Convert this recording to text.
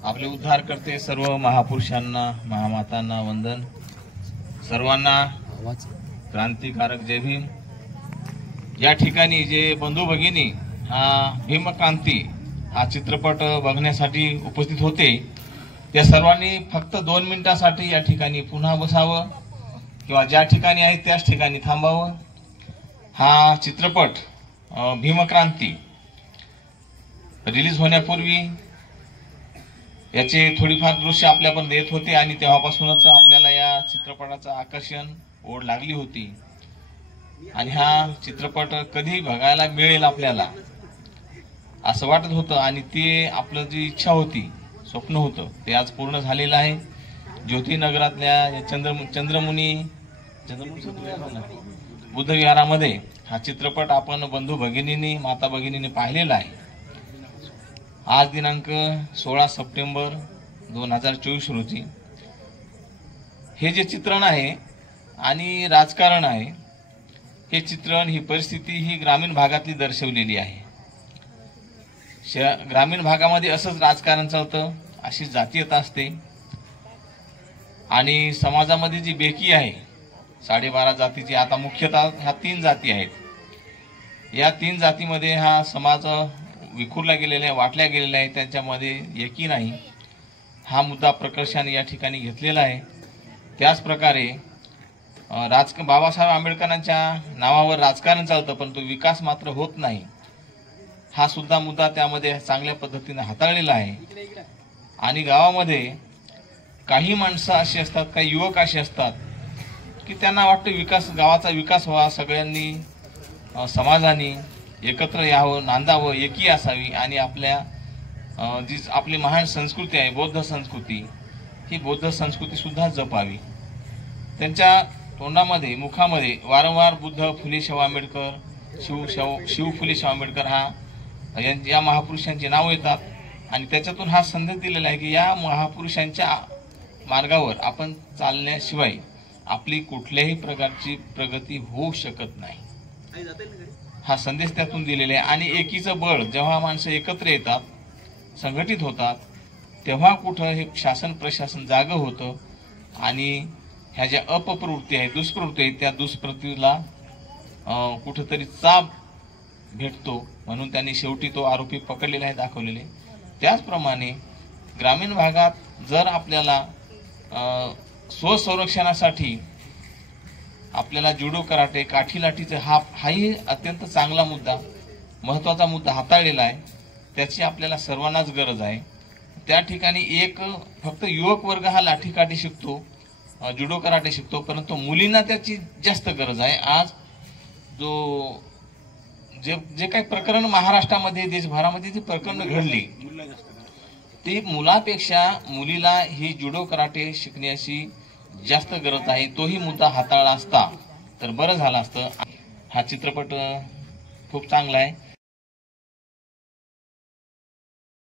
आपले उद्धार करते सर्व महापुरुषांना महामातांना वंदन। सर्वांना क्रांतिकारक जय भीम। या ठिकाणी जे बंधू भगिनी हा भीमक्रांती हा चित्रपट बघण्यासाठी उपस्थित होते त्या सर्वांनी फक्त 2 मिनिटांसाठी या ठिकाणी पुन्हा बसावं किंवा ज्या ठिकाणी आहे त्याच ठिकाणी थांबावं। हा चित्रपट भीमक्रांती रिलीज होण्यापूर्वी याचे थोडीफार दृश्य आपल्यापर्यंत येत होते आणि तेव्हापासूनच आपल्याला या चित्रपटाचं आकर्षण ओढ लागली होती आणि हा चित्रपट कधी बघायला मिळेल आपल्याला असं वाटत होतं आणि ते आपलं जी इच्छा होती स्वप्न होतं ते आज पूर्ण झालेलं आहे। ज्योतिनगरातल्या चंद्रमुनी बुद्ध विहारामध्ये हा चित्रपट आपण बंधू भगिनींनी माता भगिनींनी पाहिलेला आहे। आज दिनांक 16 सप्टेंबर 2024 रोजी हे जे चित्रण आहे आणि राजकारण आहे हे चित्रण ही परिस्थिती ही ग्रामीण भागातली दर्शवलेली आहे। ग्रामीण भागामध्ये असंच राजकारण चालतं, अशी जातीयता असते आणि समाजामध्ये जी बेकी आहे 12.5 जातीची आता मुख्यतः ह्या 3 जाती आहेत। या 3 जातीमध्ये हा समाज विखुरला गेलेला आहे, वाटल्या गेलेला आहे, त्यांच्यामध्ये एकी नाही। हा मुद्दा प्रकर्षाने या ठिकाणी घेतलेला आहे। त्याच प्रकारे बाबासाहेब आंबेडकरांच्या नावावर राजकारण चालतं परंतु विकास मात्र होत नाही हा सुद्धा मुद्दा त्यामध्ये चांगल्या पद्धतीने हाताळलेला आहे। आणि गावामध्ये काही माणसं अशी असतात काही युवक असे असतात की त्यांना वाटतं विकास गावाचा विकास व्हावा, सगळ्यांनी समाजाने एकत्र यावं, नांदावं, एकी असावी आणि आपल्या जी आपली महान संस्कृती आहे बौद्ध संस्कृती ही बौद्ध संस्कृती सुद्धा जपावी। त्यांच्या तोंडामध्ये मुखामध्ये वारंवार बुद्ध फुले शाहू आंबेडकर शिव फुले शाहू आंबेडकर या महापुरुषांची नाव येतात आणि त्याच्यातून हा संदेश दिलेला आहे की या महापुरुषांच्या मार्गावर आपण चालण्याशिवाय आपली कुठल्याही प्रकारची प्रगती होऊ शकत नाही हा संदेश त्यातून दिलेला आहे। आणि एकीचं बळ जेव्हा माणसं एकत्र येतात संघटित होतात तेव्हा कुठं हे शासन प्रशासन जागं होतं आणि ह्या ज्या अपप्रवृत्ती आहेत दुष्प्रवृत्ती आहेत त्या दुष्प्रवृत्तीला कुठंतरी चाप भेटतो म्हणून त्यांनी शेवटी तो आरोपी पकडलेला आहे दाखवलेले। त्याचप्रमाणे ग्रामीण भागात जर आपल्याला स्वसंरक्षणासाठी आपल्याला जुडो कराटे काठी लाठीचा हाही अत्यंत चांगला मुद्दा महत्त्वाचा मुद्दा हाताळलेला आहे। त्याची आपल्याला सर्वांनाच गरज आहे। त्या ठिकाणी एक फक्त युवक वर्ग हा लाठीकाठी शिकतो जुडो कराटे शिकतो परंतु मुलींना त्याची जास्त गरज आहे। आज जे काही प्रकरण महाराष्ट्रामध्ये देशभरामध्ये जी प्रकरण घडली ती मुलापेक्षा मुलीला ही जुडो कराटे शिकण्याची जास्त गरज आहे। तोही मुद्दा हाताळला असता तर बरं झालं असतं। हा चित्रपट खूप चांगला आहे।